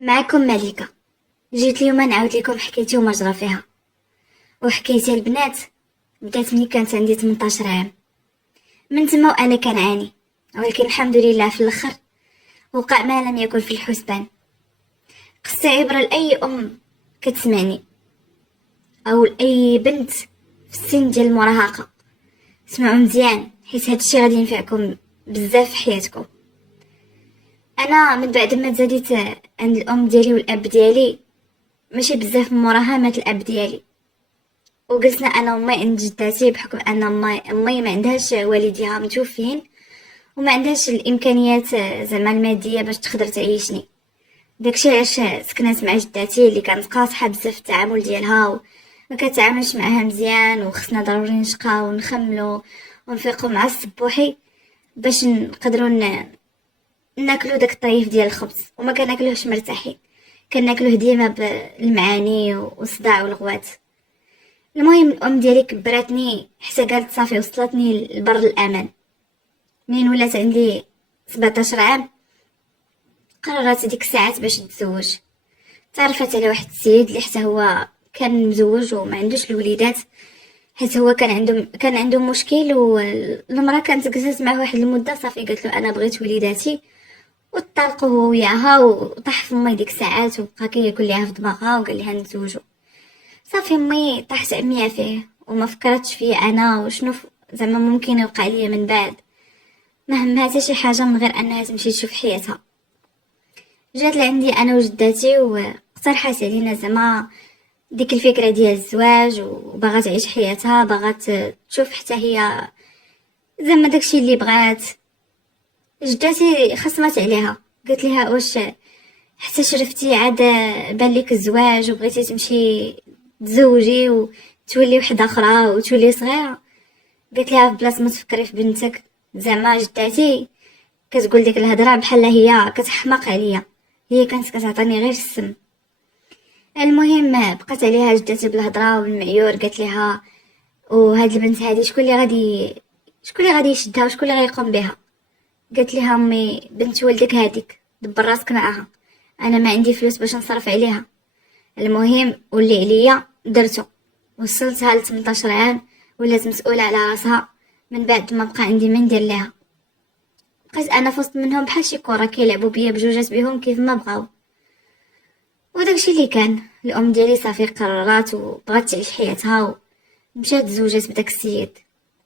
معكم ملكة. جيت اليوم نعاود لكم حكايتي وما جرى فيها. وحكايتي البنات بدات ملي كانت عندي 18 عام. من تما وانا كنعاني، ولكن الحمد لله في الاخر وقع ما لم يكن في الحسبان. قصة عبرة لاي ام كتسمعني او لاي بنت في السن ديال المراهقة. اسمعوا مزيان حيت هادشي غادي ينفعكم بزاف في حياتكم. انا من بعد ما تزاديت عند الام ديالي والاب ديالي، ماشي بزاف من موراها مات الاب ديالي، وجلسنا انا وامي عند جداتي بحكم ان امي ما عندهاش والديها متوفين وما عندهاش الامكانيات زعما الماديه باش تقدر تعيشني. داكشي علاش سكنات مع جداتي اللي كانت قاصحه بزاف في التعامل ديالها وما كتعاملش معاها مزيان، وخصنا ضروري نشقاو ونخملو ونفيقو مع الصبوحي باش نقدروا ناكلو داك الطريف ديال الخبز، وما كناكلوهش مرتاحين، كناكلوه ديما بالمعاني والصداع والغوات. المهم الام ديالي كبراتني حتى قالت صافي وصلتني لبر الامان. منين ولات عندي 17 عام قررت ديك الساعات باش نتزوج. تعرفت على واحد السيد اللي حتى هو كان مزوج وما عندوش الوليدات، حيت هو كان عنده مشكل، والمراه كانت جلست معه واحد المده صافي قالت له انا بغيت وليداتي، وطلقوا هو وياها وطاح في امي ديك الساعات وبقى كياكل ليها في دماغها وقال لها نتزوجوا. صافي امي طاحت عمية فيه وما فكرتش فيا انا وشنو زعما ممكن يوقع ليا من بعد. ما همها حتى شي حاجه من غير انها تمشي تشوف حياتها. جات لعندي انا وجداتي واقترحت علينا زعما ديك الفكره ديال الزواج، وباغا تعيش حياتها، باغا تشوف حتى هي زعما داكشي اللي بغات. جداتي خصمت عليها، قالت لها واش حتى شرفتي عاد بان لك الزواج وبغيتي تمشي تزوجي وتولي وحده اخرى وتولي صغيره؟ قلت لها بلاصه ما تفكري في بنتك. زعما جداتي كتقول ديك الهضره بحال هي كتحماق عليا، هي كانت كتعطيني غير السم. المهم بقات عليها جداتي بالهضره والمعيور، قالت لها وهاد البنت هادي شكون اللي غادي يشدها وشكون اللي غيقوم بها؟ قالت لها امي بنت والدك هاديك دبر راسك معاها، انا ما عندي فلوس باش نصرف عليها. المهم واللي عليا درتو، وصلتها ل 18 عام ولات مسؤوله على راسها. من بعد ما بقى عندي ما ندير لها، بقيت انا فوسط منهم بحال شي كره كيلعبوا بيا بجوجات بهم كيف ما بغاو. وداكشي اللي كان الام ديالي صافي قررات وبغات تعيش حياتها ومشات تزوجات بداك السيد.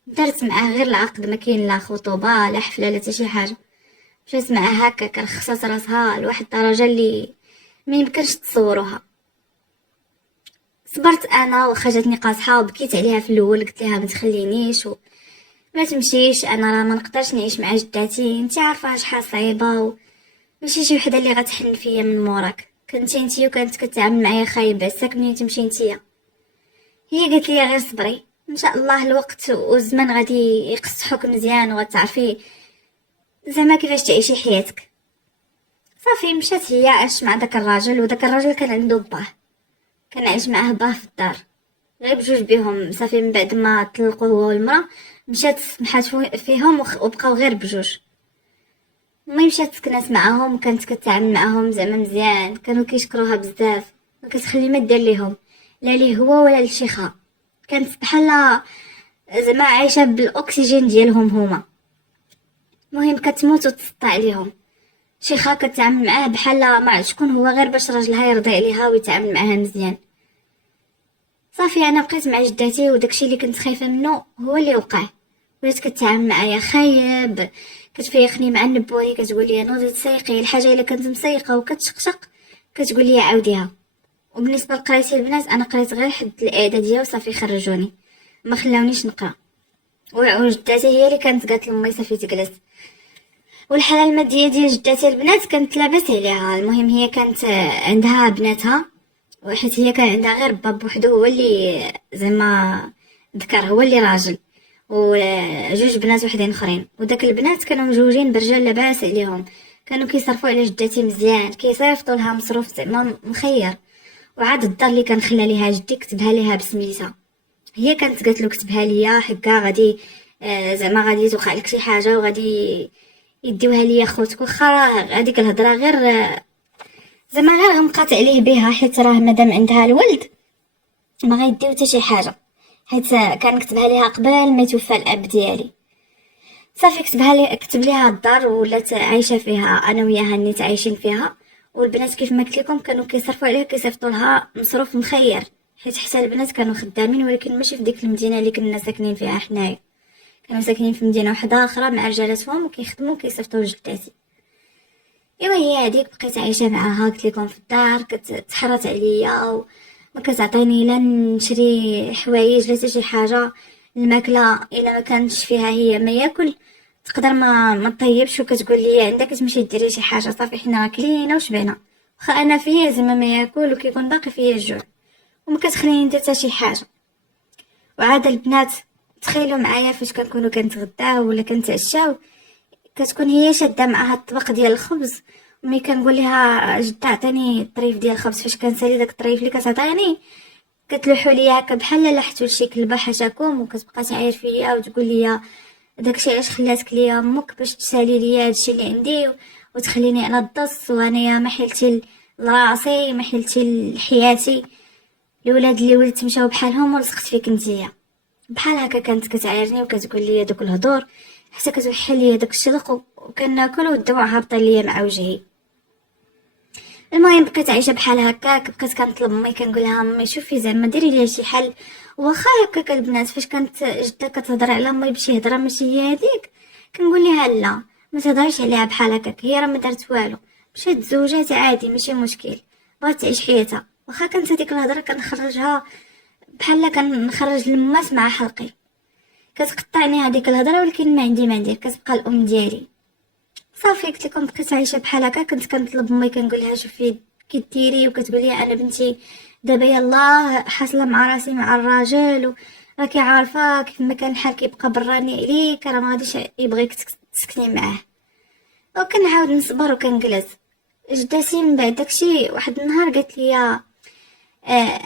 دارت معاه غير العقد، ما كاين لا خطوبه لا حفله لا حتى شي حاجه. مشات معاه هكا كرخصت راسها لواحد الدرجه اللي ما يمكنش تصوروها. صبرت انا وخرجتني قاصحه وبكيت عليها في الاول، قلت لها ما تخلينيش وما تمشيش، انا راه ما نقدرش نعيش مع جداتي، انت عارفه شحال صعيبه وماشي شي وحده اللي غتحن فيا من موراك، كنتي انتي وكانت كتعامل معايا خايب عساك منين تمشي انتيا. هي قالت لي غير صبري ان شاء الله الوقت والزمن غادي يقصحوك مزيان وغتعرفي زعما كيفاش تعيشي حياتك. صافي مشات هي عاشت مع داك الراجل، وداك الراجل كان عنده باه، كان عايش معاه باه في الدار غير بجوج بيهم. صافي من بعد ما طلقوا هو والمراه مشات سمحات فيهم وبقاو غير بجوج. المهم مشات سكنات معاهم وكانت كتعامل معاهم زعما مزيان، كانوا كيشكروها بزاف، ما كتخلي ما دير ليهم لا ليه هو ولا لشيخها، كانت بحال زعما عايشه بالاكسجين ديالهم هما. المهم كتموت وتسطى عليهم. شيخها كتعامل معاه بحال ما عرفت شكون هو، غير باش راجلها يرضي عليها ويتعامل معاها مزيان. صافي انا بقيت مع جداتي وداكشي اللي كنت خايفه منه هو اللي وقع. ولات كتعامل معايا خايب، كتفيقني مع النبوري، كتقول لي نوضي تسيقي الحاجه الا كنت مسيقه وكتشقشق كتقول لي عاوديها. وبالنسبه لقرايتي البنات انا قريت غير حد الاعداديه وصافي خرجوني، ما خلاونيش نقرا. وجداتي هي اللي كانت قالت لامي صافي تجلس. والحاله الماديه ديال جداتي البنات كانت لاباس عليها. المهم هي كانت عندها بناتها، وحيت هي كان عندها غير باب بوحدو هو اللي زعما ذكر، هو اللي راجل، وجوج بنات وحدين اخرين، وداك البنات كانوا مزوجين برجال لاباس عليهم، كانوا كيصرفوا على جداتي مزيان، كيصيفطوا لها مصروف زعما مخير. وعاد الدار اللي كان خلى ليها جدي كتبها ليها بسميتها، هي كانت قالت له كتبها ليا حكا غادي زعما غادي توقع لك شي حاجه وغادي يديوها ليا خوتك، واخا هذيك الهضره غير زعما غير غمقات عليه بها، حيت راه مادام عندها الولد ما غيديو حتى شي حاجه، حيت كان كتبها ليها قبل ما يتوفى الاب ديالي. صافي كتب ليها الدار ولات عايشه فيها انا وياها نيت عايشين فيها. والبنات كيف ما قلت لكم كانوا كيصرفوا عليها، كيصيفطوا لها مصروف مخير، حيت حتى البنات كانوا خدامين، ولكن ماشي في ديك المدينه اللي كنا ساكنين فيها حنايا. كانوا ساكنين في مدينه واحده اخرى مع رجالاتهم وكيخدموا كيصيفطوا لجداتي. ايوا هي هذيك بقيت عايشه معاها، قلت لكم في الدار كتحرط عليا وما كتعطيني لا نشري حوايج لا حتى شي حاجه. الماكله الا ما كانش فيها هي ما ياكل، تقدر ما طيبش، وكتقول لي عندك تمشي ديري شي حاجه، صافي حنا كلينا وشبعنا. واخا انا فيا زعما ما ياكل وكيكون باقي فيا الجوع، وما كتخليني ندير حتى شي حاجه. وعاد البنات تخيلوا معايا فاش كنكونوا كنتغداو ولا كنتعشاو، كتكون هي شاده معاها الطبق ديال الخبز، وملي كنقول لها جده عطيني الطريف ديال الخبز، فاش كنسالي داك الطريف اللي كتعطيني كتلوحوا ليا هكا بحال لحتو لشي كلبه حاشاكم، وكتبقى تعاير فيا وتقول لي داكشي علاش خلاتك ليا امك باش تسالي ليا هادشي اللي عندي وتخليني انا الضص، وانايا ما حيلتي لراسي ما حيلتي لحياتي. الولاد اللي ولدت مشاو بحالهم ولصقت فيك نتيا. بحال هكا كانت كتعايرني وكتقول لي دوك الهضور، حتى كتوحل لي داك الشلق وكناكل والدموع هابطه ليا مع وجهي. المهم بقيت عايشه بحال هكاك، بقيت كنطلب امي كنقول لها امي شوفي زعما ديري لي شي حل. واخا هكاك البنات فاش كانت جده كتهضر على امي بشي هضره ماشي هي هذيك، كنقول لها لا ما تهضريش عليها بحال هكاك، هي راه ما دارت والو، مشات تزوجات عادي ماشي مشكل، بغات تعيش حياتها. واخا كانت هذيك الهضره كنخرجها بحال كنخرج الماس مع حلقي، كتقطعني هذيك الهضره، ولكن ما عندي ما ندير، كتبقى الام ديالي. صافي قلت لكم بقيت عايشه بحال هكا. كنت كنطلب امي كنقول لها شوفي كي ديري، وكتقول لي انا بنتي دابا يلاه حاصله مع راسي مع الراجل، راكي عارفه كيف ما كان الحال كيبقى براني عليك، راه ما غاديش يبغيك تسكني معاه. وكنعاود نصبر وكنجلس. جداتي من بعد داكشي واحد النهار قالت لي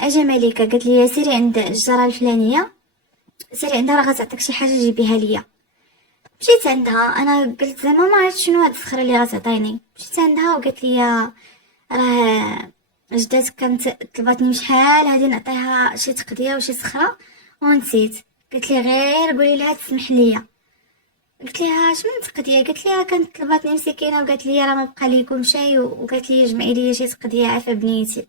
اجا مليكه، قالت لي سيري عند الجاره الفلانيه، سيري عندها راه غتعطيك شي حاجه جيبيها ليا. مشيت عندها، انا قلت زعما ما عرفتش شنو هاد الصخره اللي غتعطيني. مشيت عندها وقالت لي راه جداتك كانت طلباتني شحال هادي نعطيها شي تقديه وشي صخره ونسيت. قلت لي غير قولي لها تسمح ليا. قلت لها شنو تقديه؟ قالت لي كانت طلباتني مسكينه وقالت لي راه ما بقى ليكم شي، وقالت لي جمعي لي شي تقديه عافا بنيتي.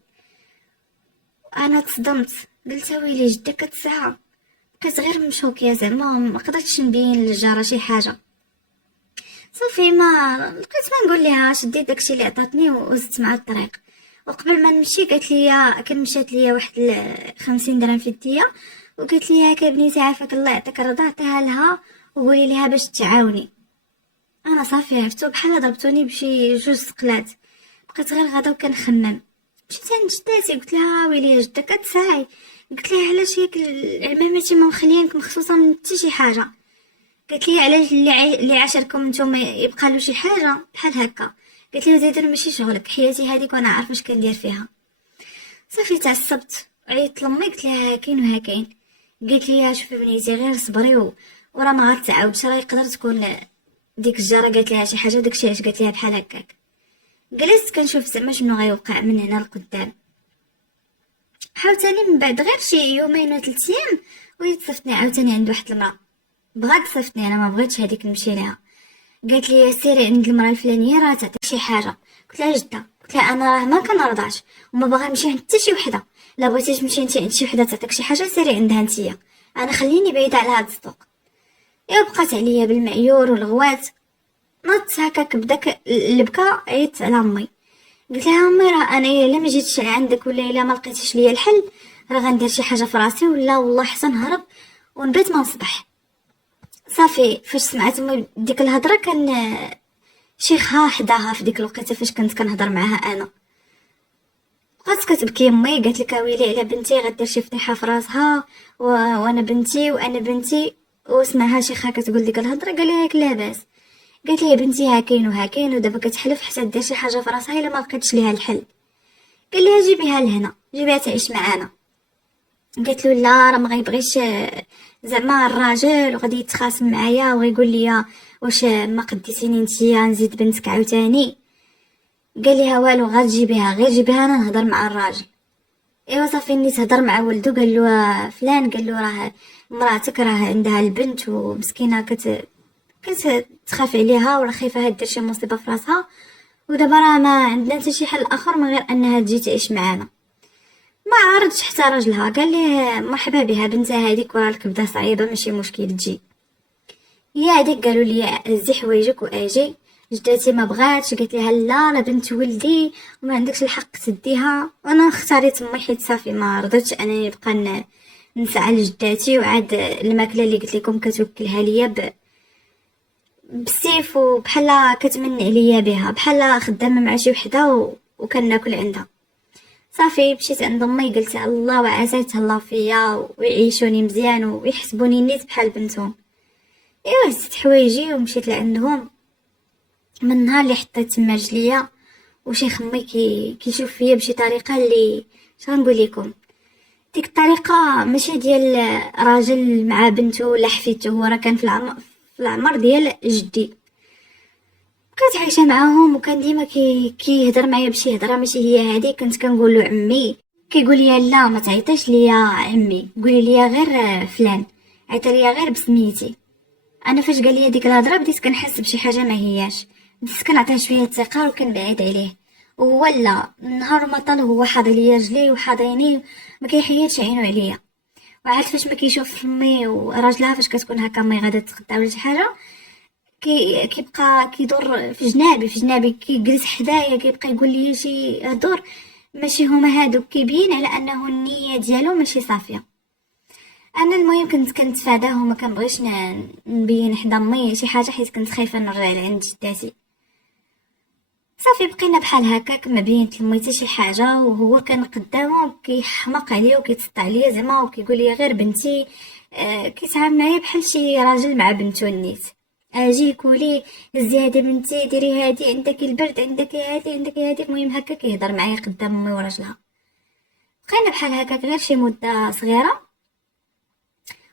انا تصدمت، قلت ويلي جده كتسعى. بقيت غير مشوكيه، زعما ما قدرتش نبين للجاره شي حاجه. صافي ما لقيت ما نقول لها، شديت داكشي اللي عطاتني وزدت مع الطريق. وقبل ما نمشي قالت لي كان مشات ليا واحد 50 درهم في الديه، وقالت لي هاكا بنيتي عافاك الله يعطيك الرضا، عطيها لها وقولي لها باش تعاوني. انا صافي عرفتو بحال ضربتوني بشي جوج سقلات. بقيت غير غدا وكنخمم. مشيت عند جداتي قلت لها ويلي يا جده كتساعي. قلت لها علاش هيك العماماتي ما مخليينك مخصوصه من حتى شي حاجه. قالت لي علاش اللي عاشركم نتوما يبقى له شي حاجه بحال هكا. قالت لي زيدر ماشي شغلك، حياتي هذيك وانا عارفه اش كندير فيها. صافي تعصبت عيطت لامي قلت لها هاكين وهاكين. قالت لي شوفي بنيتي غير صبري وراه ما غتعاودش، راه يقدر تكون ديك الجاره قالت لها شي حاجه وداكشي علاش قالت لها بحال هكاك. جلست كنشوف زعما شنو غيوقع من هنا لقدام. عاوتاني من بعد غير شي يومين و 3 ايام وليت صفتني عاوتاني عند واحد المراه، بغات صفتني انا ما بغيتش هذيك نمشي لها. قالت لي سيري عند المراه الفلانيه راه تعطيك شي حاجه. قلت لها جده، قلت لها انا راه ما كنرضاش وما باغا نمشي عند حتى شي وحده، لا بغيتي تمشي انت عند شي وحده تعطيك شي حاجه سيري عندها نتيا، انا خليني بعيده على هاد الصدوق. ايوا بقات عليا بالمعيور والغوات. نط هكاك بداك البكا، عيطت على امي قلت لها امي راه انا الا ما جيتش عندك ولا الا ما لقيتيش ليا الحل راه غندير شي حاجه في راسي، ولا والله حسن نهرب ونبات ما نصبح. صافي فاش سمعت امي ديك الهضره كان شيخها حداها في ديك الوقيته فاش كنت كنهضر معاها انا. بقات كتبكي امي، قالت لك ويلي على بنتي غدير شي فضيحه في راسها وانا بنتي وانا بنتي. وسمعها شيخها كتقول ديك الهضره قال لها ياك لاباس. قالت لي بنتي هاكين وهاكين ودابا كتحلف حتى دير شي حاجه في راسها الا ما لقيتش ليها الحل. قال لها جيبيها لهنا، جيبيها تعيش معانا. قالت له لا راه ما غيبغيش زعما الراجل وغادي يتخاصم معايا وغيقول لي واش ما قديتيني نتيا نزيد بنتك عاوتاني. قال ليها والو، غير جيبيها غير جيبيها، انا نهضر مع الراجل. ايوا صافي نيت هضر مع ولدو، قال له فلان، قال له راه مراتك راه عندها البنت ومسكينه كتخاف عليها وراه خايفه دير شي مصيبه في راسها، ودابا راه ما عندنا حتى شي حل اخر من غير انها تجي تعيش معانا. ما عارضش حتى راجلها، قال ليه مرحبا بها بنتها هذيك، وراه الكبده صعيبه ماشي مشكل تجي. هي هذيك قالوا لي هزي حوايجك واجي. جداتي ما بغاتش، قالت لها لا بنت ولدي وما عندكش الحق تديها. وانا اختاريت امي حيت صافي ما رضيتش انني نبقى نسعى لجداتي، وعاد الماكله اللي قلت لكم كتوكلها ليا بالسيف، وبحال كتمن عليا بها، بحال خدامه مع شي وحده وكناكل عندها. صافي مشيت عند امي، قلت الله وعسى يتهلا فيا ويعيشوني مزيان ويحسبوني نيت بحال بنتهم. ايوا هزيت حوايجي ومشيت لعندهم. من النهار اللي حطيت تما رجليا وشيخ امي كيشوف فيا بشي طريقه اللي شغنقول لكم، ديك الطريقه ماشي ديال راجل مع بنته ولا حفيدته، هو راه كان في العمر ديال جدي. بقيت عايشه معاهم، وكان ديما كيهضر معايا بشي هضره ماشي هي هذه. كنت كنقول له عمي، كيقول لي لا ما تعيطيش ليا عمي، قولي لي غير فلان، عيطي ليا غير بسميتي. انا فاش قال لي ديك الهضره بديت كنحس بشي حاجه ما هياش، بديت كنعطيه شويه الثقه وكنبعد عليه. وهو لا، نهار ما طال هو حاضي ليا رجلي وحاضيني، ما كيحيدش عينو عليا. وعاد فاش ما كيشوف امي وراجلها فاش كتكون هكا امي غادا تتغدى ولا شي حاجه، كيبقى كيدور في جنابي كيجلس حدايا، كيبقى يقول لي شي هضور ماشي هما هادوك، كيبين على انه النيه ديالو ماشي صافيه. انا المهم كنت كنتفاداه وما كنبغيش نبين حدا امي شي حاجه، حيت كنت خايفه نرجع لعند جداتي. صافي بقينا بحال هكاك، ما بينت لمي حتى شي حاجه، وهو كان قدامه كيحماق عليا وكيتسطع عليا زعما وكيقول لي غير بنتي. كيتعامل معايا بحال شي راجل مع بنته نيت. اجي كولي، هزي هادي بنتي، ديري هادي، عندك البرد، عندك هادي، عندك هادي. المهم هكا كيهضر معايا قدام امي وراجلها. بقينا بحال هكاك غير شي مده صغيره،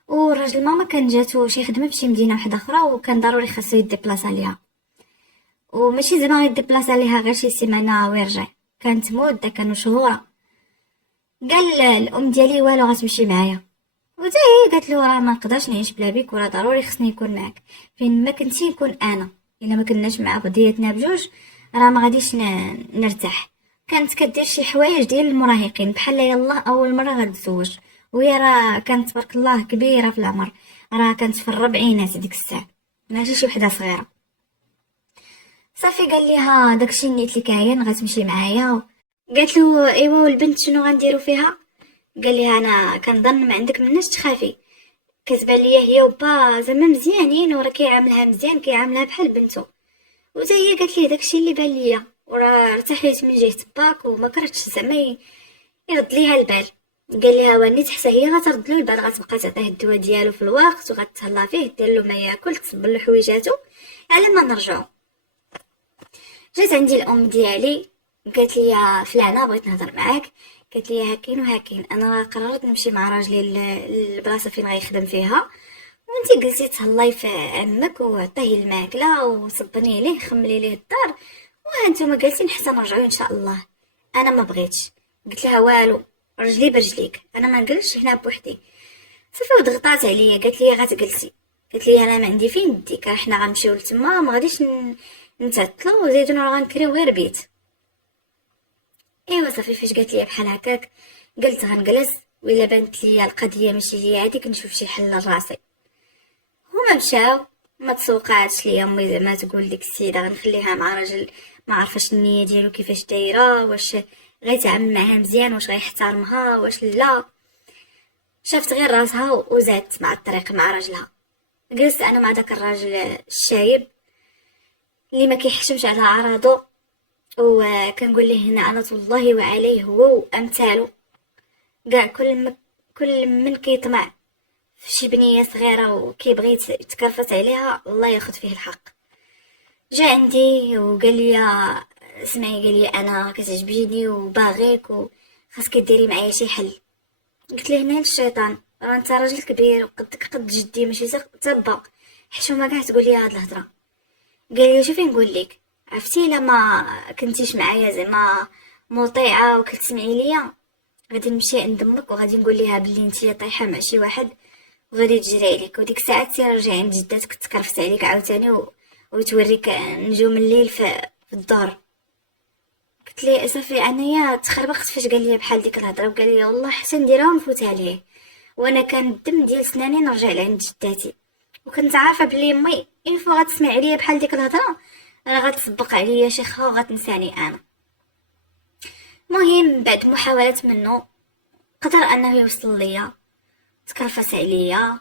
والراجل ماما كان جاتو شي خدمه فشي مدينه واحده اخرى، وكان ضروري خاصو يديبلاصا ليها. وماشي زعما يديبلاصا ليها غير شي سيمانه ويرجع، كانت مده، كانوا شهوره. قال الام ديالي والو غتمشي معايا، وتا هي قالت له راه ما نقدرش نعيش بلا بيك، وراه ضروري خصني نكون معاك فين ما كنتي، نكون انا. الا ما كناش مع بعضياتنا بجوج راه ما غاديش نرتاح. كانت كدير شي حوايج ديال المراهقين، بحال يلاه اول مره غتزوج، وهي راه كانت تبارك الله كبيره في العمر، راه كانت في الربعينات ديك الساعه، ماشي شي وحده صغيره. صافي قال ليها داكشي نيت اللي كاين، غتمشي معايا. قالت له ايوا والبنت شنو غنديروا فيها؟ قال لها انا كنظن ما عندك مناش تخافي، كتبان ليا هي وبا زعما مزيانين، وراه كيعاملها مزيان، كيعاملها بحال بنته. وتا هي قالت ليه داكشي اللي بان ليا، وراه ارتحيت من جهه باك وما كرهتش زعما يرد ليها البال. قال لها واني تحسى هي غترد له البال، غتبقى تعطيه الدواء ديالو في الوقت، وغتهلا فيه، دير له ما ياكل، تصبر له حويجاتو على ما نرجعو. جات عندي الام ديالي، قالت لي يا فلانه بغيت نهضر معاك. قالت لي هاكين وهاكين، انا قررت نمشي مع راجلي للبلاصه فين غيخدم فيها، وانتي جلسي تهلاي في عمك وعطيه الماكله وصبني ليه، خملي ليه الدار، وهانتوما جالسين حتى نرجعوا ان شاء الله. انا ما بغيتش، قلت لها والو، رجلي برجليك، انا ما نجلسش هنا بوحدي. صافي وضغطات عليا، قالت لي غتجلسي. قلت لي انا ما عندي فين نديك، حنا غنمشيو لتما، ما غاديش نتعطلوا وزيدنا راه غنكريو غير بيت. ايوا صافي فاش قالت لي بحال هكاك قلت غنجلس، وإلا بانت لي القضيه ماشي هي هذيك نشوف شي حل لراسي. هما مشاو، ما تسوقاتش ليا امي زعما تقول ديك السيده غنخليها مع راجل ما عرفاش النيه ديالو كيفاش دايره، واش غيتعامل معها مزيان، واش غيحترمها، واش لا. شافت غير راسها وزادت مع الطريق مع راجلها. جلست انا مع داك الراجل الشايب اللي ما كيحشمش على عراضو، وكنقول له هنا انا الله وعليه هو وامثاله كاع. كل من كيطمع في شي بنيه صغيره وكيبغي يتكرفس عليها الله ياخذ فيه الحق. جا عندي وقال لي اسمعي، قال لي انا كتعجبيني وباغيك وخاصك ديري معايا شي حل. قلت له هنا الشيطان، راه انت راجل كبير وقدك قد جدي، ماشي تبا حشومه كاع تقول لي هاد الهضره. قال لي شوفي نقول لك، عرفتي الا ما كنتيش معايا زعما مطيعه وكتسمعي ليا، غادي نمشي عند امك وغادي نقول ليها بلي نتيا طايحه مع شي واحد وغادي تجري عليك، وديك الساعه ترجعي عند جداتك تكرفس عليك عاوتاني وتوريك نجوم الليل في الدار. قلت لي صافي انايا تخربقت فاش قال لي بحال ديك الهضره، وقال لي والله حسن نديرها ونفوتها ليه، وانا كان الدم ديال سناني نرجع لعند جداتي، وكنت عارفه بلي امي اين فوا غتسمع عليا بحال ديك الهضره راه غتسبق عليا شي خا وغتنساني انا. المهم بعد محاولات منه قدر انه يوصل ليا، تكرفس عليا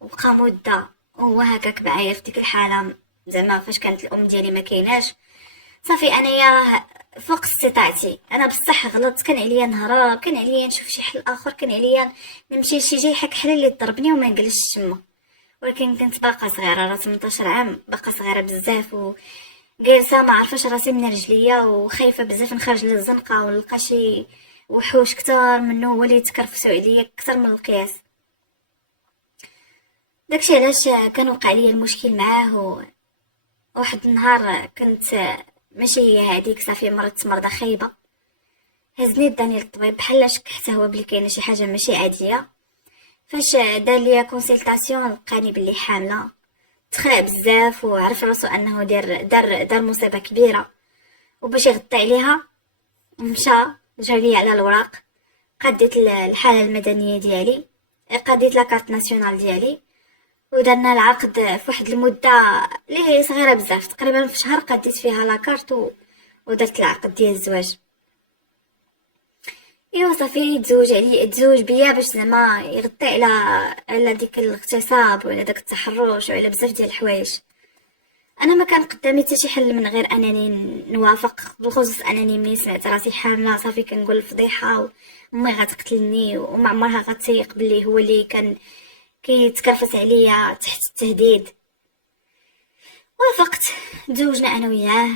وبقى مده وهو هكاك معايا في ديك الحاله، زعما فاش كانت الام ديالي ما كايناش. صافي انايا فوق استطاعتي، انا بصح غلطت، كان عليا نهرب، كان عليا نشوف شي حل اخر، كان عليا نمشي لشي جاي حك حل اللي ضربني وما نجلسش تما، ولكن كنت باقا صغيره، راه 18 عام، باقا صغيره بزاف وجالسه ما عارفاش راسي من رجليا وخايفه بزاف نخرج للزنقه ونلقى شي وحوش كتار منه هو اللي يتكرفسوا عليا اكثر من القياس. داكشي علاش كان وقع لي المشكل معاه. واحد النهار كنت ماشي هي هذيك، صافي مرضت مرضى خايبه، هزني داني للطبيب بحال شك حتى هو بلي كاينه شي حاجه ماشي عاديه. فاش دار ليا كونسلطاسيون لقاني بلي حامله، تخلع بزاف وعرف راسو انه دار مصيبه كبيره، وباش يغطي عليها مشى جا لي على الوراق، قديت الحاله المدنيه ديالي، قديت لاكارت ناسيونال ديالي، ودرنا العقد في واحد المده اللي هي صغيره بزاف، تقريبا في شهر قديت فيها لاكارت ودرت العقد ديال الزواج. ايوا صافي تزوج بيا باش زعما يغطي على ديك الاغتصاب وعلى داك التحرش وعلى بزاف ديال الحوايج. انا ما كان قدامي حتى شي حل من غير انني نوافق، بالخصوص انني ملي سمعت راسي حامله صافي كنقول الفضيحه وامي غتقتلني وما عمرها غتسيق بلي هو اللي كان كيتكرفس عليا تحت التهديد. وافقت، تزوجنا انا وياه.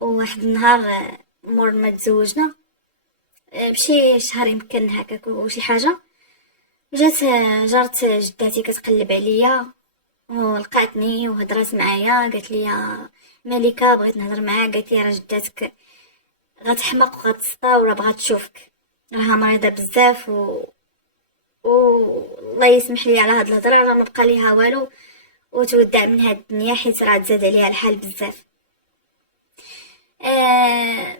وواحد النهار مور ما تزوجنا بشي شهر يمكن هكاك وشي حاجه، جات جارت جداتي كتقلب عليا ولقاتني وهضرات معايا، قالت لي ملكه بغيت نهضر معاك، قالت لي راه جداتك غتحمق وغتسطى وراه بغات تشوفك، راها مريضه بزاف و الله يسمح لي على هاد الهضره، راه ما بقى ليها والو وتودع من هاد الدنيا حيت راه تزاد عليها الحال بزاف.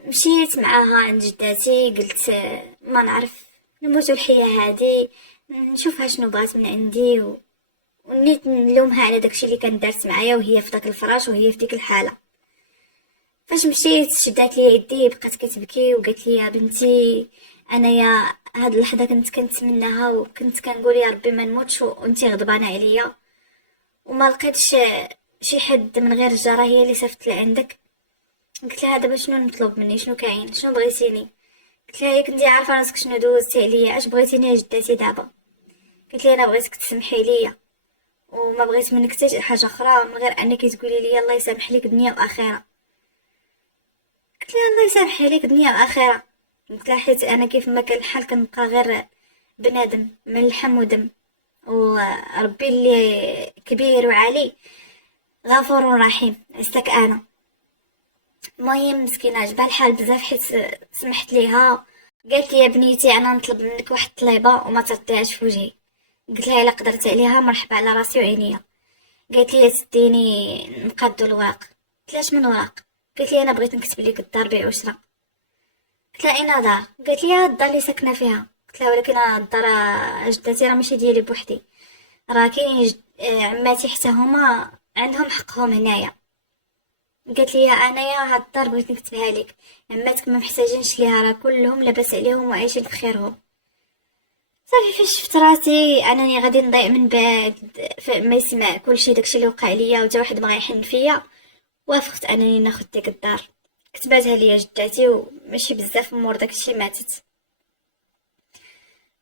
مشيت معاها عند جداتي، قلت ما نعرف نموت الحياه هادي، نشوفها شنو بغات من عندي ونيت نلومها على داكشي اللي كان دارت معايا وهي في داك الفراش وهي في ديك الحاله. فاش مشيت شدات لي يدي، بقات كتبكي وقالت لي يا بنتي انايا هاد اللحظه كنت كنتمناها وكنت كنقول يا ربي ما نموتش وانتي غضبانه عليا، وما لقيتش شي حد من غير الجاره هي اللي صيفط لعندك. قلت لها دابا شنو نطلب مني، شنو كاين، شنو بغيتيني؟ قلت لها ياك كنتي عارفه راسك شنو دوزتي عليا، اش بغيتيني يا جداتي دابا؟ قلت لها انا بغيتك تسمحي ليا وما بغيت منك حتى حاجه اخرى من غير انك تقولي لي الله يسامح لك دنيا واخره. قلت لها الله يسامح عليك دنيا واخره، قلت لها حيت انا كيف ما كان الحال كنبقى غير بنادم من لحم ودم، وربي اللي كبير وعالي غفور رحيم عزتك انا. المهم مسكينه عجبها الحال بزاف حيت سمحت ليها. قالت لي يا بنيتي انا نطلب منك واحد الطليبه وما ترديهاش في وجهي. قلت لها الا قدرت عليها مرحبا على راسي وعينيا. قالت لي تديني نقادو الوراق. قلت لها اش من وراق؟ قالت لي انا بغيت نكتب لك الدار بيع وشرا. قلت لها اين دار؟ قالت لي الدار اللي ساكنه فيها. قلت لها ولكن الدار جداتي راه ماشي ديالي بوحدي، راه كاين عماتي حتى هما عندهم حقهم هنايا. قالت لي انايا هاد الدار بغيت نكتبها لك، عماتك ما محتاجينش ليها، راه كلهم لاباس عليهم وعايشين في خيرهم. صافي فاش شفت راسي انني غادي نضيع من بعد ما يسمع كلشي داكشي اللي وقع ليا وتا واحد ما غيحن فيا، وافقت انني ناخذ ديك الدار. كتباتها ليا جداتي وماشي بزاف مور داكشي ماتت.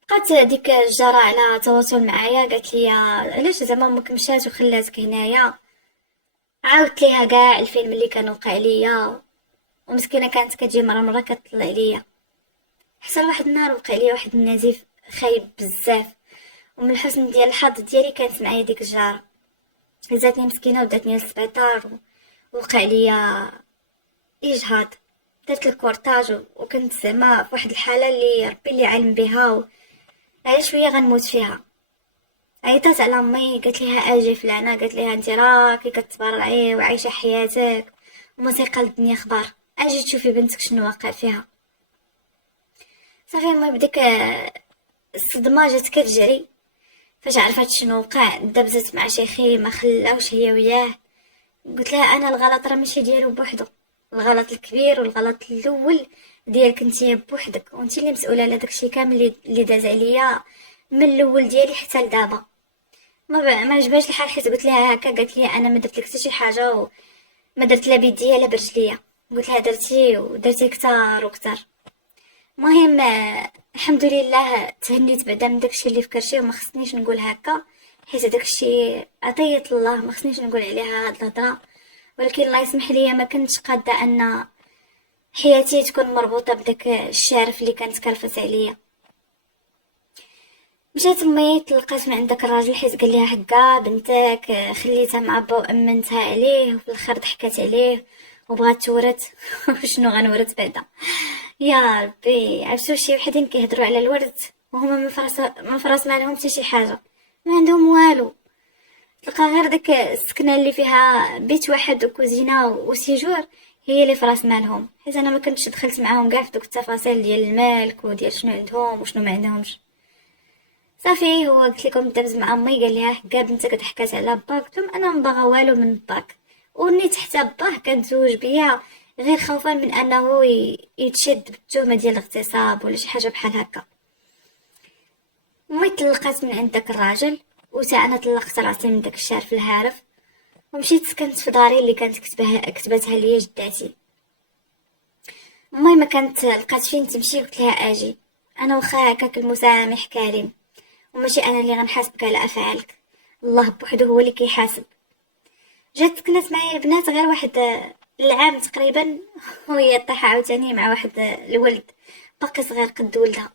بقات ديك الجاره على تواصل معايا، قالت لي علاش زعما امك مشات وخلاتك هنايا. عاودت ليها كاع الفيلم اللي كان وقع ليا، ومسكينه كانت كتجي مره كتطلع ليا. حتى واحد النهار وقع لي واحد النزيف خايب بزاف، ومن الحسن ديال الحظ ديالي كانت معايا ديك الجاره، هزاتني مسكينه وداتني للسبيطار ووقع ليا اجهاض. درت الكورتاج وكنت زعما في واحد الحاله اللي ربي اللي علم بها، على شويه غنموت فيها. عيطات على امي، قالت ليها اجي فلانه، قالت ليها انت راكي كتبرعي وعايشه حياتك وما سيقال الدنيا خبار، اجي تشوفي بنتك شنو واقع فيها. صافي امي بديك الصدمه جات كتجري، فاش عرفت شنو وقع دبزت مع شيخي ما خلاوش هي وياه. قلت لها انا الغلط راه ماشي ديالو بوحدو، الغلط الكبير والغلط الاول ديالك انتي بوحدك، وانتي اللي مسؤوله على داكشي كامل اللي داز عليا من الاول ديالي حتى لدابا. ما عجبهاش الحال، حيت قلت لها هكا، قالت لي انا ما درت لك حتى شي حاجه وما درت لا بيديا لا برجليا. قلت لها درتي ودرتي كتار وكتار. المهم الحمد لله تهنيت بعدا من داكشي اللي فكرتي، وما خصنيش نقول هكا حيت داكشي عطيه الله، ما خصنيش نقول عليها هاد الهضره. ولكن الله يسمح لي ما كنتش قاده ان حياتي تكون مربوطه بداك الشارف اللي كانت كلفت عليا. مشات امي تلقات من عندك الراجل حيت قال لها هكا بنتك خليتها مع با وامنتها عليه، وفي الاخر ضحكات عليه وبغات تورث. وشنو غنورث بعدا؟ يا ربي، عرفتوا شي وحدين كيهضروا على الورث وهما ما فراسنا لهم حتى شي حاجه، ما عندهم والو. تلقى غير داك السكنه اللي فيها بيت واحد وكوزينه وسيجور هي اللي فراس مالهم، حيت انا ما كنتش دخلت معاهم كاع في دوك التفاصيل ديال الملك وديال شنو عندهم وشنو ما عندهمش. صافي هو قلت لكم دابز مع امي، قال لها حكا بنتك ضحكات على باك، قلت لهم انا ما باغا والو من باك، ونيت حتى باه كنتزوج بيا غير خوفا من انه يتشد بالتهمه ديال الاغتصاب ولا شي حاجه بحال هكا. امي طلقات من عند داك الراجل، وتا انا طلقت راسي من داك الشارف الهارف، ومشيت سكنت في داري اللي كانت كتبتها ليا جداتي. امي ما كانت لقات فين تمشي، قلت لها اجي انا، واخا هكاك المسامح كريم وماشي انا اللي غنحاسبك على افعالك، الله بوحدو هو اللي كيحاسب. جات سكنت معايا البنات غير واحد العام تقريبا، وهي طايحه عاوتاني مع واحد الولد باقي صغير قد ولدها.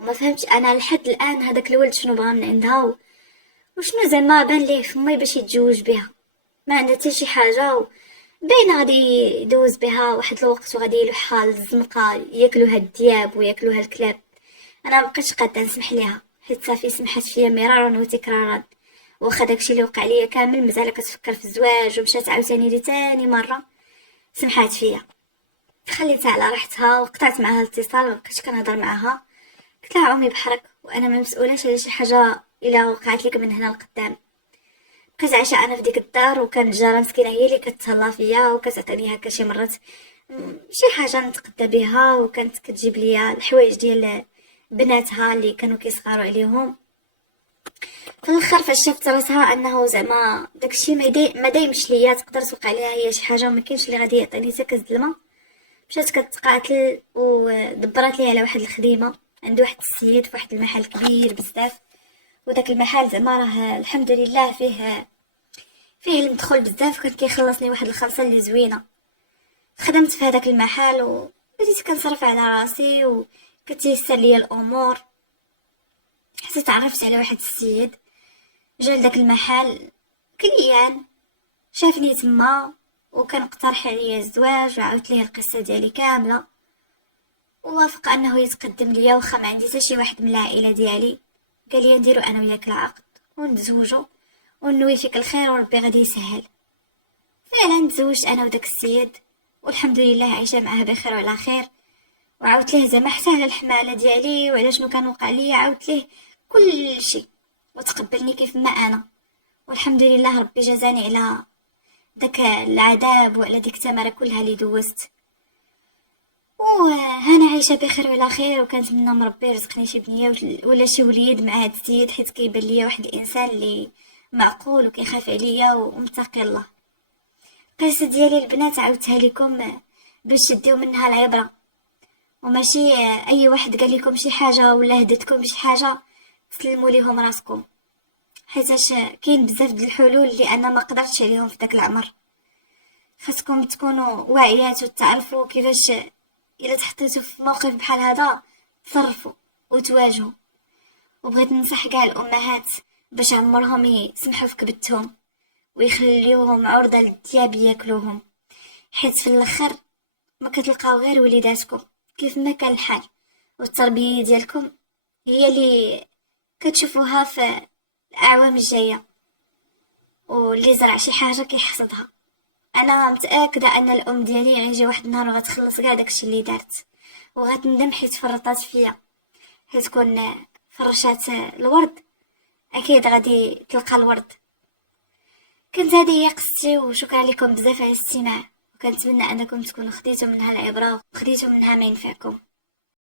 وما فهمتش انا لحد الان هذاك الولد شنو بغا من عندها وشنو زعما بان ليه فمي باش يتزوج بها. ما عندها حتى شي حاجه، باين غادي يدوز بها واحد الوقت وغادي يلوحها للزنقه ياكلوها الدياب وياكلوها الكلاب. انا مبقيتش قاده نسمح ليها، حيت صافي سمحت فيا مرارا وتكرارا، واخا داكشي اللي وقع ليا كامل مازال كتفكر في الزواج، ومشات عاوتاني لي تاني مره سمحات فيا. خليتها على راحتها وقطعت معها الاتصال، مبقيتش كنهضر معاها. قلت لها عمي بحرك وانا ما مسؤولاش على شي حاجه الا وقعت لك من هنا لقدام. بقيت عايشه انا في ديك الدار، وكان الجاره مسكينه هي اللي كتهلا فيا وكتعطيني هكا شي مرات شي حاجه نتقدى بها، وكانت كتجيب ليا الحوايج ديال بناتها اللي كانوا كيصغروا عليهم. في الاخر فاش شفت راسها انه زعما داكشي ما دايمش ليا، تقدر توقع ليها هي شي حاجه وما كاينش اللي غادي يعطيني حتى كاس الماء، مشات كتقاتل ودبرات لي على واحد الخديمه عند واحد السيد في واحد المحل كبير بزاف. وداك المحل زعما راه الحمد لله فيه المدخول بزاف، كان كيخلصني واحد الخلصه اللي زوينه. خدمت في هذاك المحل وبديت كنصرف على راسي وكتيسر لي الامور، حتى تعرفت على واحد السيد جا لداك المحل كليان، شافني تما وكان اقترح عليا الزواج، وعاودت ليه القصه ديالي كامله، ووافق انه يتقدم ليا واخا ما عندي حتى شي واحد من العائله ديالي. قال لي نديرو انا وياك العقد ونتزوجوا ونوي فيك الخير وربي غادي يسهل. فعلا تزوجت انا وداك السيد، والحمد لله عايشه معاه بخير وعلى خير. وعاودت ليه زعما حتى على الحماله ديالي وعلى شنو كان وقع لي، عاودت ليه كل شيء وتقبلني كيف ما انا، والحمد لله ربي جازاني على داك العذاب وعلى ديك التماره كلها اللي دوزت. وهنا عايشه بخير وعلى خير، وكنتمنى من ربي يرزقني شي بنيه ولا شي وليد مع هاد السيد، حيت كيبان ليا واحد الانسان اللي معقول وكيخاف عليا ومتقي الله. القصه ديالي البنات عاودتها لكم باش تديو منها العبره، وماشي اي واحد قال لكم شي حاجه ولا هدتكم بشي حاجه تسلموا ليهم راسكم، حيتاش كاين بزاف ديال الحلول اللي انا ما قدرتش عليهم في داك العمر. خاصكم تكونوا واعيات وتعرفوا كيفاش الا تحطيتوا في موقف بحال هذا تصرفوا وتواجهوا. وبغيت ننصح كاع الامهات باش عمرهم يسمحوا في كبتهم ويخليوهم عرضه للدياب ياكلوهم، حيت في الاخر ما كتلقاو غير وليداتكم كيف ما كان الحال، والتربيه ديالكم هي اللي كتشوفوها في الاعوام الجايه، واللي زرع شي حاجه كيحصدها. انا متاكده ان الام ديالي غيجي واحد النهار وغتخلص كاع داكشي اللي دارت، وغتندم حيت فرطات فيا. حيت كون فرشات الورد اكيد غادي تلقى الورد. كانت هذه هي قصتي، وشكرا لكم بزاف على الاستماع، وكنتمنى انكم تكونوا خديتوا منها العبره وخديتوا منها ما ينفعكم.